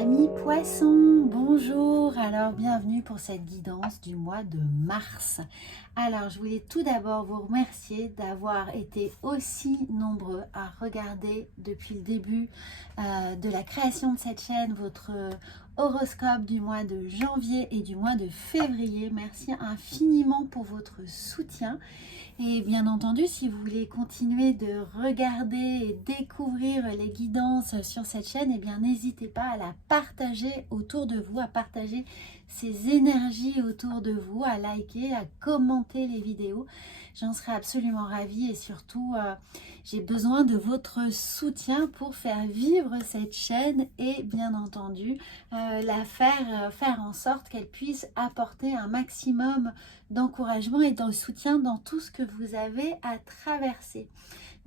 Amis poissons, bonjour, alors bienvenue pour cette guidance du mois de mars. Alors je voulais tout d'abord vous remercier d'avoir été aussi nombreux à regarder depuis le début de la création de cette chaîne votre horoscope du mois de janvier et du mois de février. Merci infiniment pour votre soutien. Et bien entendu, si vous voulez continuer de regarder et découvrir les guidances sur cette chaîne, eh bien n'hésitez pas à la partager autour de vous, à partager ces énergies autour de vous, à liker, à commenter les vidéos. J'en serais absolument ravie et surtout, j'ai besoin de votre soutien pour faire vivre cette chaîne et bien entendu, faire en sorte qu'elle puisse apporter un maximum d'encouragement et de soutien dans tout ce que vous avez à traverser.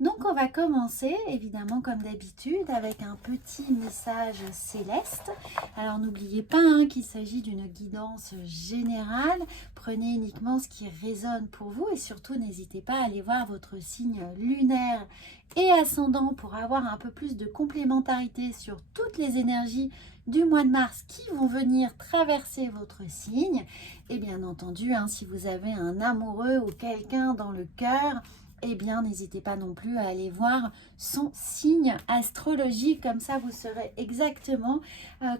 Donc on va commencer évidemment comme d'habitude avec un petit message céleste. Alors n'oubliez pas qu'il s'agit d'une guidance générale. Prenez uniquement ce qui résonne pour vous et surtout n'hésitez pas à aller voir votre signe lunaire et ascendant pour avoir un peu plus de complémentarité sur toutes les énergies du mois de mars qui vont venir traverser votre signe. Et bien entendu, si vous avez un amoureux ou quelqu'un dans le cœur, eh bien n'hésitez pas non plus à aller voir son signe astrologique, comme ça vous saurez exactement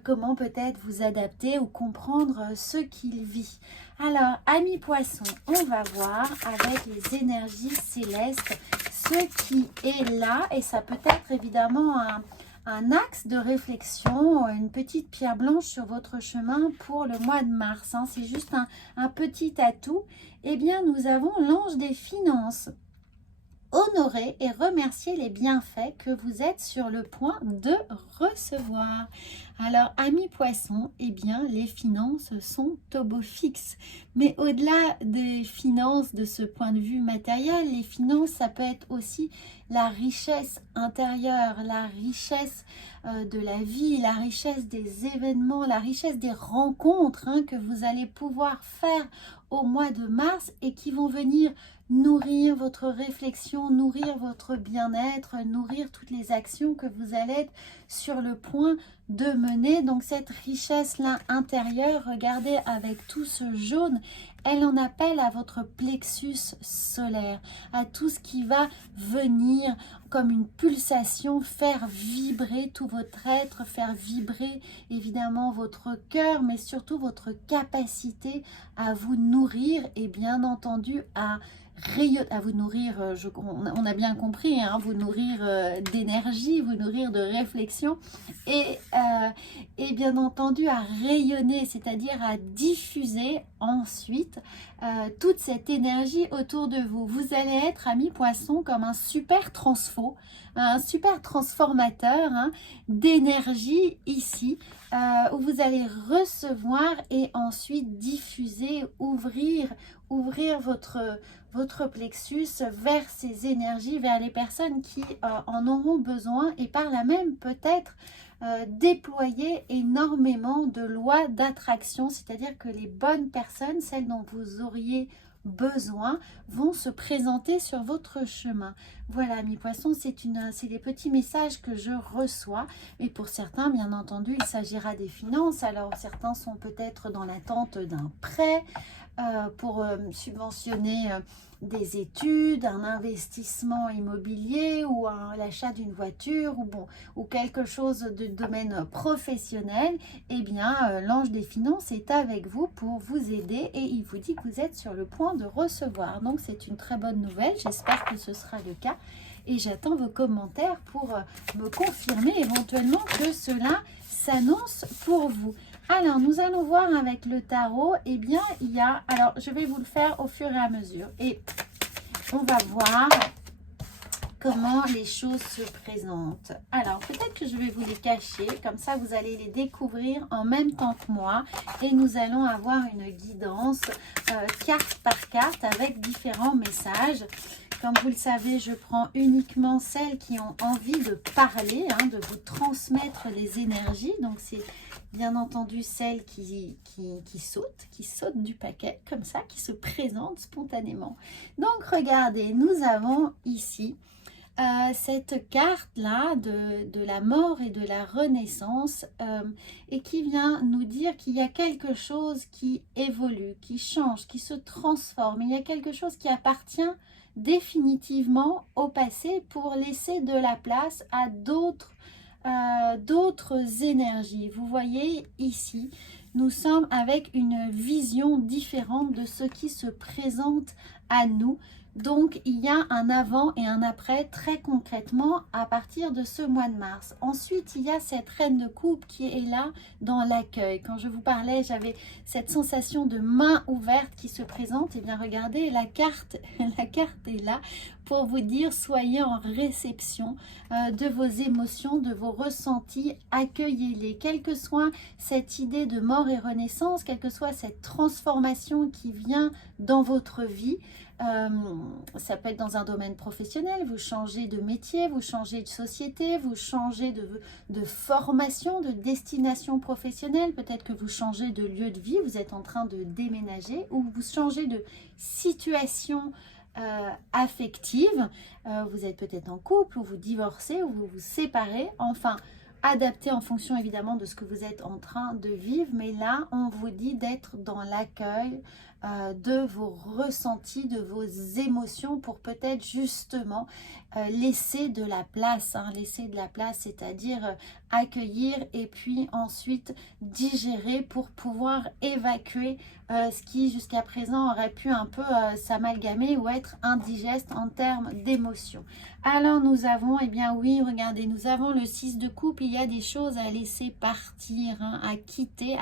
comment peut-être vous adapter ou comprendre ce qu'il vit. Alors, amis poissons, on va voir avec les énergies célestes ce qui est là, et ça peut être évidemment un axe de réflexion, une petite pierre blanche sur votre chemin pour le mois de mars. C'est juste un petit atout. Eh bien, nous avons l'ange des finances. Honorer et remercier les bienfaits que vous êtes sur le point de recevoir. Alors, amis poissons, eh bien, les finances sont au beau fixe. Mais au-delà des finances, de ce point de vue matériel, les finances, ça peut être aussi la richesse intérieure, la richesse de la vie, la richesse des événements, la richesse des rencontres que vous allez pouvoir faire au mois de mars et qui vont venir nourrir votre réflexion, nourrir votre bien-être, nourrir toutes les actions que vous allez être sur le point de mener. Donc cette richesse-là intérieure, regardez avec tout ce jaune, elle en appelle à votre plexus solaire, à tout ce qui va venir comme une pulsation, faire vibrer tout votre être, faire vibrer évidemment votre cœur, mais surtout votre capacité à vous nourrir et bien entendu à vous nourrir, on a bien compris, vous nourrir d'énergie, vous nourrir de réflexion et bien entendu à rayonner, c'est-à-dire à diffuser ensuite toute cette énergie autour de vous. Vous allez être, amis poissons, comme un super transfo, un super transformateur d'énergie ici, où vous allez recevoir et ensuite diffuser, ouvrir votre plexus vers ces énergies, vers les personnes qui en auront besoin et par là même peut-être déployer énormément de lois d'attraction, c'est-à-dire que les bonnes personnes, celles dont vous auriez besoin, vont se présenter sur votre chemin. Voilà, amis poissons, c'est des petits messages que je reçois. Et pour certains, bien entendu, il s'agira des finances. Alors, certains sont peut-être dans l'attente d'un prêt pour subventionner des études, un investissement immobilier ou l'achat d'une voiture ou quelque chose de domaine professionnel. Eh bien, l'ange des finances est avec vous pour vous aider et il vous dit que vous êtes sur le point de recevoir. Donc, c'est une très bonne nouvelle. J'espère que ce sera le cas. Et j'attends vos commentaires pour me confirmer éventuellement que cela s'annonce pour vous. Alors, nous allons voir avec le tarot. Eh bien, alors, je vais vous le faire au fur et à mesure. Et on va voir comment les choses se présentent. Alors, peut-être que je vais vous les cacher. Comme ça, vous allez les découvrir en même temps que moi. Et nous allons avoir une guidance carte par carte avec différents messages. Comme vous le savez, je prends uniquement celles qui ont envie de parler, de vous transmettre les énergies. Donc, c'est bien entendu celles qui sautent du paquet, comme ça, qui se présentent spontanément. Donc, regardez, nous avons ici cette carte-là de la mort et de la renaissance et qui vient nous dire qu'il y a quelque chose qui évolue, qui change, qui se transforme. Il y a quelque chose qui appartient définitivement au passé pour laisser de la place à d'autres énergies. Vous voyez ici, nous sommes avec une vision différente de ce qui se présente à nous. Donc, il y a un avant et un après très concrètement à partir de ce mois de mars. Ensuite, il y a cette reine de coupe qui est là dans l'accueil. Quand je vous parlais, j'avais cette sensation de main ouverte qui se présente. Et bien, regardez, la carte est là pour vous dire soyez en réception de vos émotions, de vos ressentis, accueillez-les. Quelle que soit cette idée de mort et renaissance, quelle que soit cette transformation qui vient dans votre vie, ça peut être dans un domaine professionnel, vous changez de métier, vous changez de société, vous changez de formation, de destination professionnelle, peut-être que vous changez de lieu de vie, vous êtes en train de déménager ou vous changez de situation affective, vous êtes peut-être en couple ou vous divorcez ou vous vous séparez, enfin adapté en fonction évidemment de ce que vous êtes en train de vivre, mais là on vous dit d'être dans l'accueil de vos ressentis, de vos émotions pour peut-être justement laisser de la place, laisser de la place, c'est-à-dire accueillir et puis ensuite digérer pour pouvoir évacuer ce qui jusqu'à présent aurait pu un peu s'amalgamer ou être indigeste en termes d'émotions. Alors nous avons, eh bien oui, regardez, nous avons le 6 de coupe, il y a des choses à laisser partir, à quitter,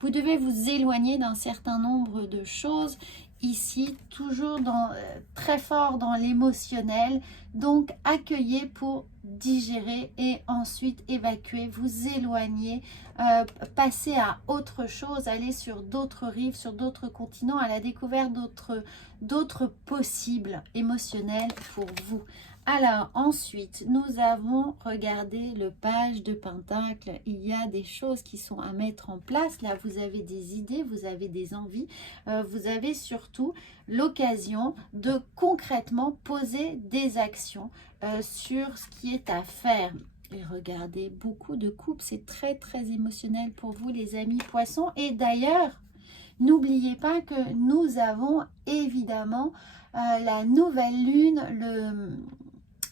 vous devez vous éloigner d'un certain nombre de choses ici, toujours très fort dans l'émotionnel. Donc accueillez pour digérer et ensuite évacuer, vous éloigner, passer à autre chose, aller sur d'autres rives, sur d'autres continents, à la découverte d'autres possibles émotionnels pour vous. Alors ensuite, nous avons regardé le page de Pentacle. Il y a des choses qui sont à mettre en place. Là, vous avez des idées, vous avez des envies. Vous avez surtout l'occasion de concrètement poser des actions sur ce qui est à faire. Et regardez, beaucoup de coupes, c'est très très émotionnel pour vous les amis poissons. Et d'ailleurs, n'oubliez pas que nous avons évidemment la nouvelle lune,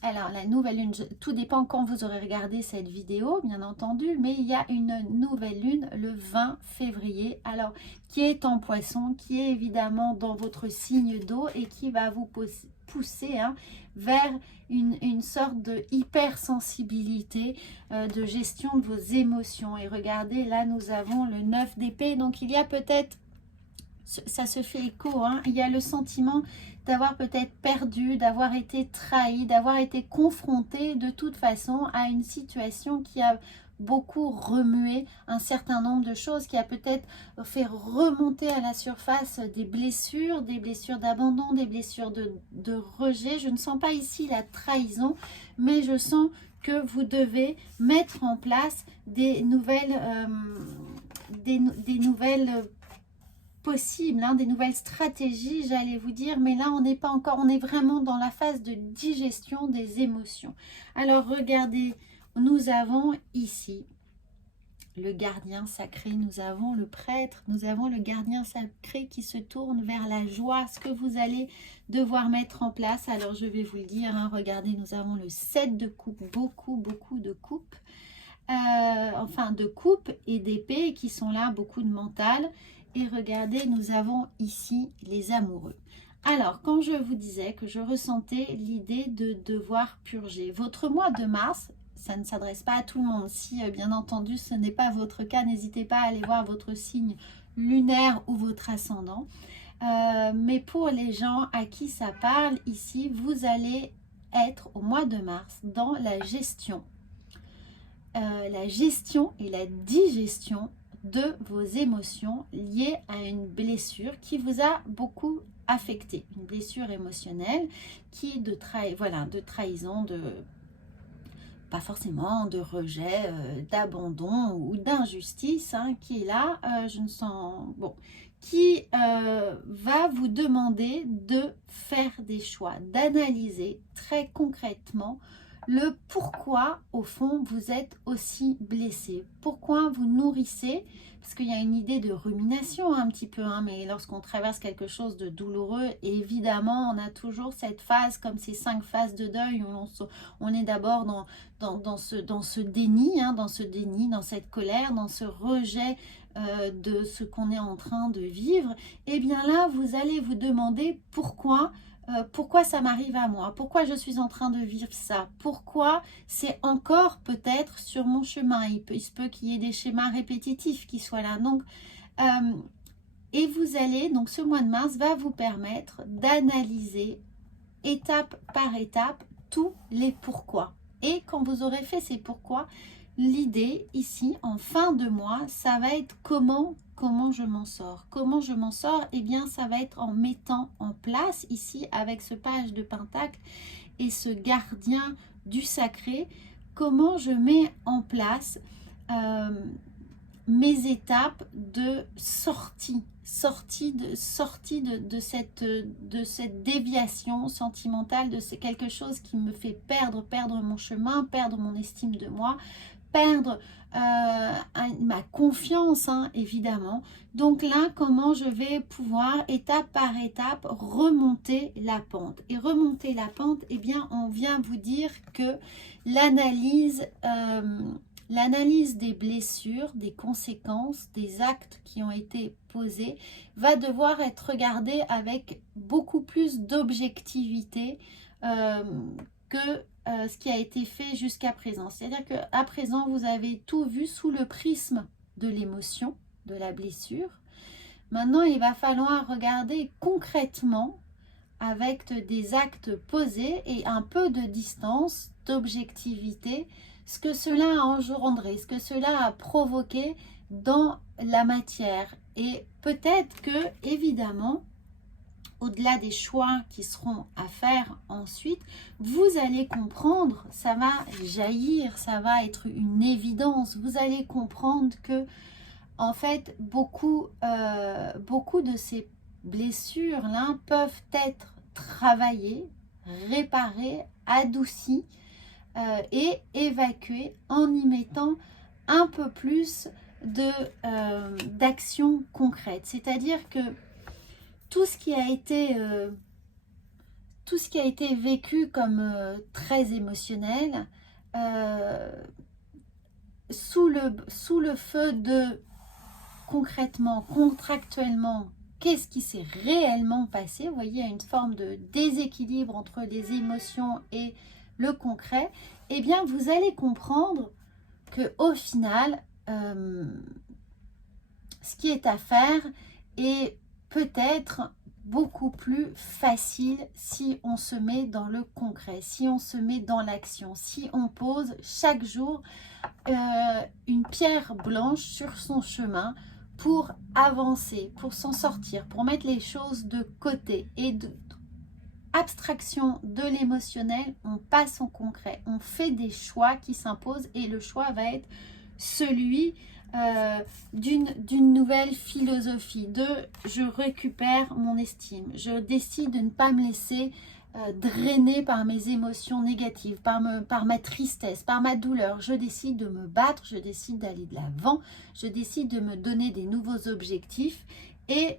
alors la nouvelle lune, tout dépend quand vous aurez regardé cette vidéo bien entendu, mais il y a une nouvelle lune le 20 février, alors qui est en poisson, qui est évidemment dans votre signe d'eau et qui va vous pousser vers une sorte de hypersensibilité, de gestion de vos émotions. Et regardez, là nous avons le 9 d'épée, donc il y a peut-être, ça se fait écho, il y a le sentiment d'avoir peut-être perdu, d'avoir été trahi, d'avoir été confronté de toute façon à une situation qui a beaucoup remué un certain nombre de choses, qui a peut-être fait remonter à la surface des blessures d'abandon, des blessures de rejet. Je ne sens pas ici la trahison, mais je sens que vous devez mettre en place des nouvelles possible, des nouvelles stratégies, j'allais vous dire, mais là on n'est pas encore, on est vraiment dans la phase de digestion des émotions. Alors regardez, nous avons ici le gardien sacré, nous avons le prêtre, nous avons le gardien sacré qui se tourne vers la joie, ce que vous allez devoir mettre en place. Alors je vais vous le dire, regardez, nous avons le 7 de coupe, beaucoup de coupes, enfin de coupes et d'épées qui sont là, beaucoup de mental. Et regardez, nous avons ici les amoureux. Alors, quand je vous disais que je ressentais l'idée de devoir purger, votre mois de mars, ça ne s'adresse pas à tout le monde. Si, bien entendu, ce n'est pas votre cas, n'hésitez pas à aller voir votre signe lunaire ou votre ascendant. Mais pour les gens à qui ça parle, ici, vous allez être au mois de mars dans la gestion et la digestion de vos émotions liées à une blessure qui vous a beaucoup affecté, une blessure émotionnelle qui de trahison, pas forcément de rejet, d'abandon ou d'injustice, qui est là, qui va vous demander de faire des choix, d'analyser très concrètement le pourquoi, au fond, vous êtes aussi blessé. Pourquoi vous nourrissez, parce qu'il y a une idée de rumination un petit peu, hein, mais lorsqu'on traverse quelque chose de douloureux, évidemment, on a toujours cette phase, comme ces 5 phases de deuil, où on est d'abord dans ce déni, hein, dans cette colère, dans ce rejet de ce qu'on est en train de vivre. Et bien là, vous allez vous demander pourquoi ça m'arrive à moi, pourquoi je suis en train de vivre ça, pourquoi c'est encore peut-être sur mon chemin. Il se peut qu'il y ait des schémas répétitifs qui soient là. Donc, et vous allez, donc ce mois de mars va vous permettre d'analyser étape par étape tous les pourquoi. Et quand vous aurez fait ces pourquoi, l'idée ici, en fin de mois, ça va être comment je m'en sors. Comment je m'en sors? Eh bien, ça va être en mettant en place ici, avec ce page de Pentacle et ce gardien du sacré, comment je mets en place mes étapes de sortie de cette déviation sentimentale, de quelque chose qui me fait perdre mon chemin, perdre mon estime de moi, perdre ma confiance, hein, évidemment. Donc là, comment je vais pouvoir, étape par étape, remonter la pente. Et remonter la pente, eh bien, on vient vous dire que l'analyse des blessures, des conséquences, des actes qui ont été posés, va devoir être regardée avec beaucoup plus d'objectivité que ce qui a été fait jusqu'à présent. C'est-à-dire qu'à présent, vous avez tout vu sous le prisme de l'émotion, de la blessure. Maintenant, il va falloir regarder concrètement avec des actes posés et un peu de distance, d'objectivité, ce que cela a engendré, ce que cela a provoqué dans la matière. Et peut-être que, évidemment, au-delà des choix qui seront à faire ensuite, vous allez comprendre, ça va jaillir, ça va être une évidence. Vous allez comprendre que, en fait, beaucoup de ces blessures-là peuvent être travaillées, réparées, adoucies et évacuées en y mettant un peu plus d'action concrète. C'est-à-dire que tout ce qui a été vécu comme très émotionnel, sous le feu de concrètement, contractuellement, qu'est-ce qui s'est réellement passé. Vous voyez, il y a une forme de déséquilibre entre les émotions et le concret. Eh bien, vous allez comprendre qu'au final, ce qui est à faire est peut-être beaucoup plus facile si on se met dans le concret, si on se met dans l'action, si on pose chaque jour une pierre blanche sur son chemin pour avancer, pour s'en sortir, pour mettre les choses de côté et abstraction de l'émotionnel, on passe au concret, on fait des choix qui s'imposent et le choix va être celui d'une nouvelle philosophie, je récupère mon estime, je décide de ne pas me laisser drainer par mes émotions négatives, par ma tristesse, par ma douleur. Je décide de me battre, je décide d'aller de l'avant, je décide de me donner des nouveaux objectifs et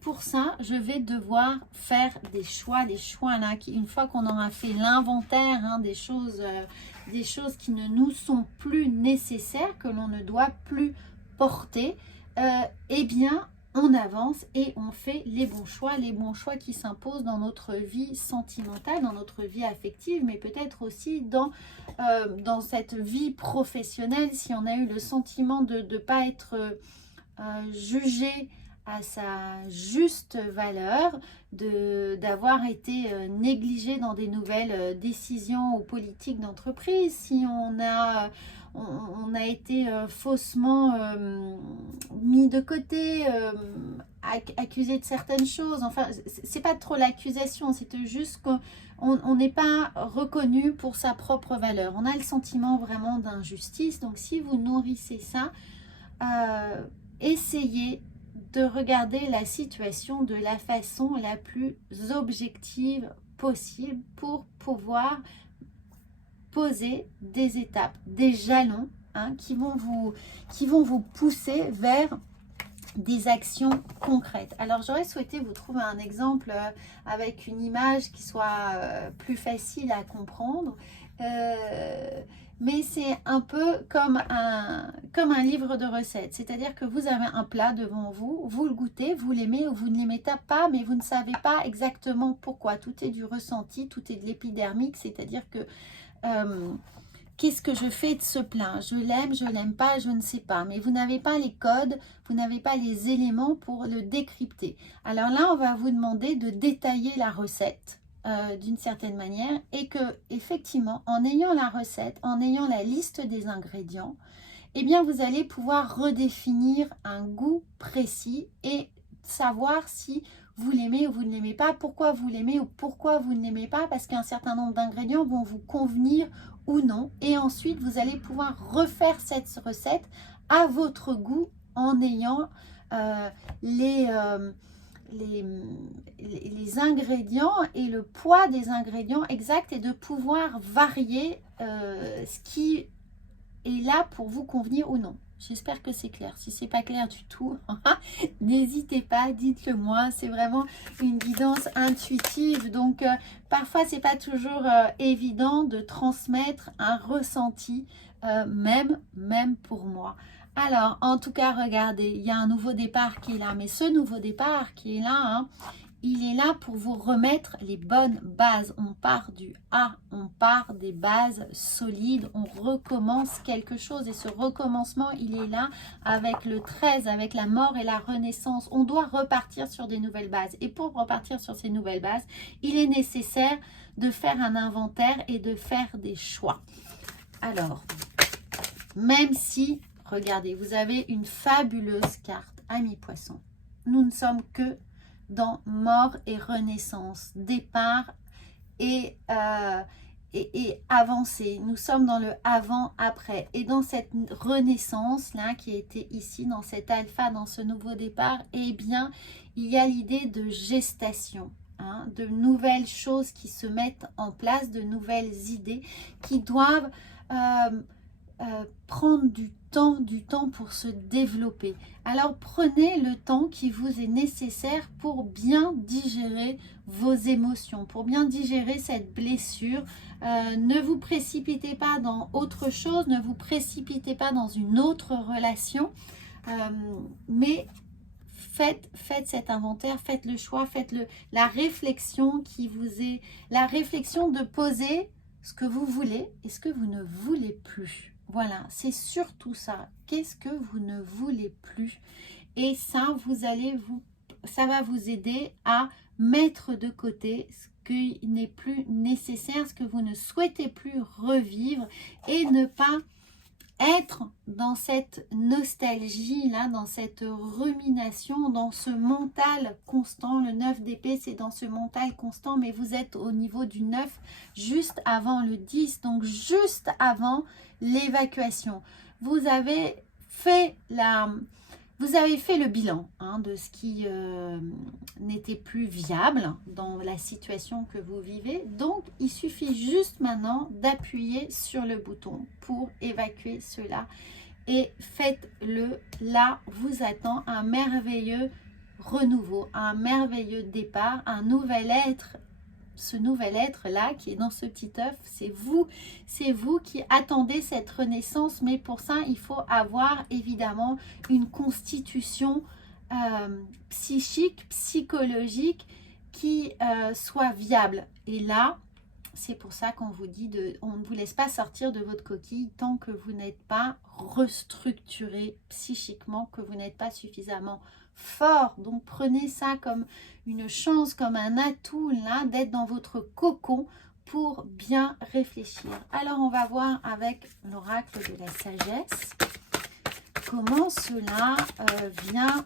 pour ça, je vais devoir faire des choix là, une fois qu'on aura fait l'inventaire, hein, des choses qui ne nous sont plus nécessaires, que l'on ne doit plus porter, eh bien, on avance et on fait les bons choix qui s'imposent dans notre vie sentimentale, dans notre vie affective, mais peut-être aussi dans cette vie professionnelle, si on a eu le sentiment de ne pas être jugé à sa juste valeur, d'avoir été négligé dans des nouvelles décisions ou politiques d'entreprise, si on a été faussement mis de côté, accusé de certaines choses. Enfin, c'est pas trop l'accusation, c'est juste qu'on n'est pas reconnu pour sa propre valeur. On a le sentiment vraiment d'injustice. Donc, si vous nourrissez ça, essayez de regarder la situation de la façon la plus objective possible pour pouvoir poser des étapes, des jalons qui vont vous pousser vers des actions concrètes. Alors j'aurais souhaité vous trouver un exemple avec une image qui soit plus facile à comprendre, mais c'est un peu comme un livre de recettes, c'est-à-dire que vous avez un plat devant vous, vous le goûtez, vous l'aimez ou vous ne l'aimez pas, mais vous ne savez pas exactement pourquoi. Tout est du ressenti, tout est de l'épidermique, c'est-à-dire que qu'est-ce que je fais de ce plat? Je l'aime pas, je ne sais pas. Mais vous n'avez pas les codes, vous n'avez pas les éléments pour le décrypter. Alors là, on va vous demander de détailler la recette d'une certaine manière. Et que, effectivement, en ayant la recette, en ayant la liste des ingrédients, eh bien, vous allez pouvoir redéfinir un goût précis et savoir si vous l'aimez ou vous ne l'aimez pas, pourquoi vous l'aimez ou pourquoi vous ne l'aimez pas, parce qu'un certain nombre d'ingrédients vont vous convenir ou non. Et ensuite, vous allez pouvoir refaire cette recette à votre goût en ayant les ingrédients et le poids des ingrédients exacts et de pouvoir varier ce qui est là pour vous convenir ou non. J'espère que c'est clair. Si c'est pas clair du tout, n'hésitez pas, dites-le moi. C'est vraiment une guidance intuitive. Donc, parfois, c'est pas toujours évident de transmettre un ressenti, même pour moi. Alors, en tout cas, regardez, il y a un nouveau départ qui est là. Mais ce nouveau départ qui est là, il est là pour vous remettre les bonnes bases. On part du A, on part des bases solides, on recommence quelque chose. Et ce recommencement, il est là avec le 13, avec la mort et la renaissance. On doit repartir sur des nouvelles bases. Et pour repartir sur ces nouvelles bases, il est nécessaire de faire un inventaire et de faire des choix. Alors, même si, regardez, vous avez une fabuleuse carte, Amis Poissons. Nous ne sommes que dans mort et renaissance, départ et avancée. Nous sommes dans le avant-après. Et dans cette renaissance-là qui a été ici, dans cet alpha, dans ce nouveau départ, eh bien, il y a l'idée de gestation. De nouvelles choses qui se mettent en place, de nouvelles idées qui doivent prendre du temps pour se développer. Alors prenez le temps qui vous est nécessaire pour bien digérer vos émotions, pour bien digérer cette blessure. Ne vous précipitez pas dans autre chose, ne vous précipitez pas dans une autre relation, mais faites cet inventaire, faites le choix, faites la réflexion qui vous est, la réflexion de poser ce que vous voulez et ce que vous ne voulez plus. Voilà, c'est surtout ça. Qu'est-ce que vous ne voulez plus? Et ça, ça va vous aider à mettre de côté ce qui n'est plus nécessaire, ce que vous ne souhaitez plus revivre et ne pas être dans cette nostalgie là, dans cette rumination, dans ce mental constant. Le 9 d'épée, c'est dans ce mental constant, mais vous êtes au niveau du 9 juste avant le 10, donc juste avant l'évacuation. Vous avez fait le bilan de ce qui n'était plus viable dans la situation que vous vivez. Donc, il suffit juste maintenant d'appuyer sur le bouton pour évacuer cela. Et faites-le. Là, vous attend un merveilleux renouveau, un merveilleux départ, un nouvel être. Ce nouvel être-là qui est dans ce petit œuf, c'est vous qui attendez cette renaissance, mais pour ça, il faut avoir évidemment une constitution psychique, psychologique qui soit viable. Et là, c'est pour ça qu'on vous dit, on ne vous laisse pas sortir de votre coquille tant que vous n'êtes pas restructuré psychiquement, que vous n'êtes pas suffisamment fort. Donc prenez ça comme une chance, comme un atout là, d'être dans votre cocon pour bien réfléchir. Alors on va voir avec l'oracle de la sagesse comment cela vient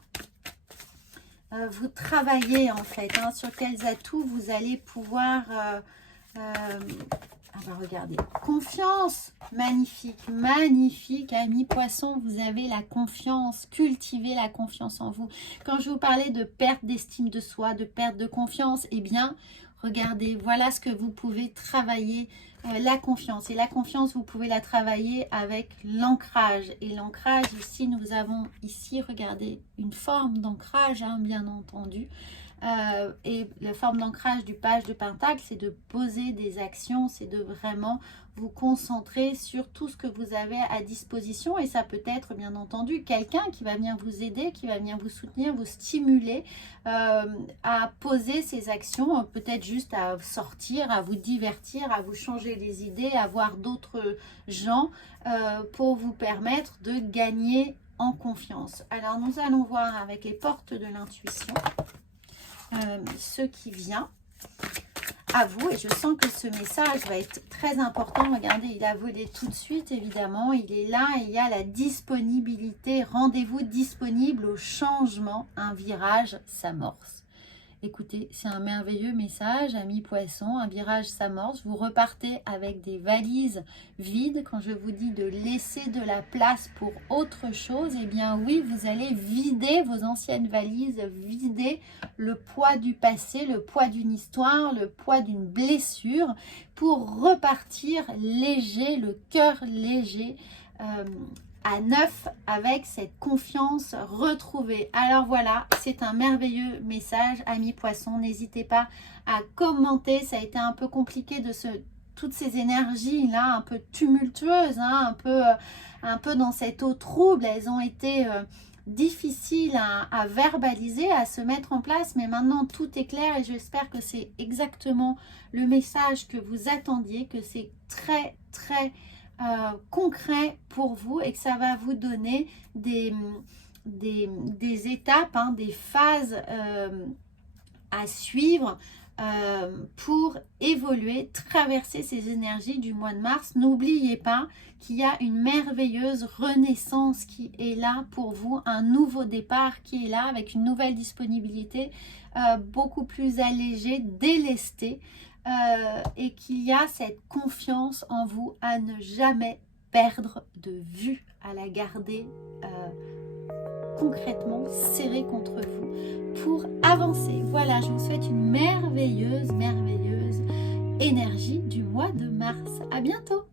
vous travailler en fait, sur quels atouts vous allez pouvoir Ah bah regardez, confiance, magnifique, magnifique, amis poissons, vous avez la confiance, cultivez la confiance en vous. Quand je vous parlais de perte d'estime de soi, de perte de confiance, eh bien, regardez, voilà ce que vous pouvez travailler, la confiance. Et la confiance, vous pouvez la travailler avec l'ancrage. Et l'ancrage, ici, nous avons ici, regardez, une forme d'ancrage, hein, bien entendu. Et la forme d'ancrage du page de Pentacle, c'est de poser des actions, c'est de vraiment vous concentrer sur tout ce que vous avez à disposition. Et ça peut être bien entendu quelqu'un qui va venir vous aider, qui va venir vous soutenir, vous stimuler à poser ces actions, peut-être juste à sortir, à vous divertir, à vous changer les idées, à voir d'autres gens pour vous permettre de gagner en confiance. Alors nous allons voir avec les portes de l'intuition ce qui vient à vous, et je sens que ce message va être très important. Regardez, il a volé tout de suite, évidemment, il est là, il y a la disponibilité, rendez-vous disponible au changement, un virage s'amorce. Écoutez, c'est un merveilleux message, amis poissons, un virage s'amorce. Vous repartez avec des valises vides. Quand je vous dis de laisser de la place pour autre chose, eh bien oui, vous allez vider vos anciennes valises, vider le poids du passé, le poids d'une histoire, le poids d'une blessure, pour repartir léger, le cœur léger, à neuf, avec cette confiance retrouvée. Alors voilà, c'est un merveilleux message, amis poissons. N'hésitez pas à commenter. Ça a été un peu compliqué de toutes ces énergies là, un peu tumultueuses, hein, un peu dans cette eau trouble. Elles ont été difficiles à verbaliser, à se mettre en place, mais maintenant tout est clair et j'espère que c'est exactement le message que vous attendiez, que c'est très concret pour vous et que ça va vous donner des étapes, hein, des phases à suivre pour évoluer, traverser ces énergies du mois de mars. N'oubliez pas qu'il y a une merveilleuse renaissance qui est là pour vous, un nouveau départ qui est là avec une nouvelle disponibilité, beaucoup plus allégée, délestée, et qu'il y a cette confiance en vous à ne jamais perdre de vue, à la garder concrètement serrée contre vous pour avancer. Voilà, je vous souhaite une merveilleuse énergie du mois de mars. À bientôt!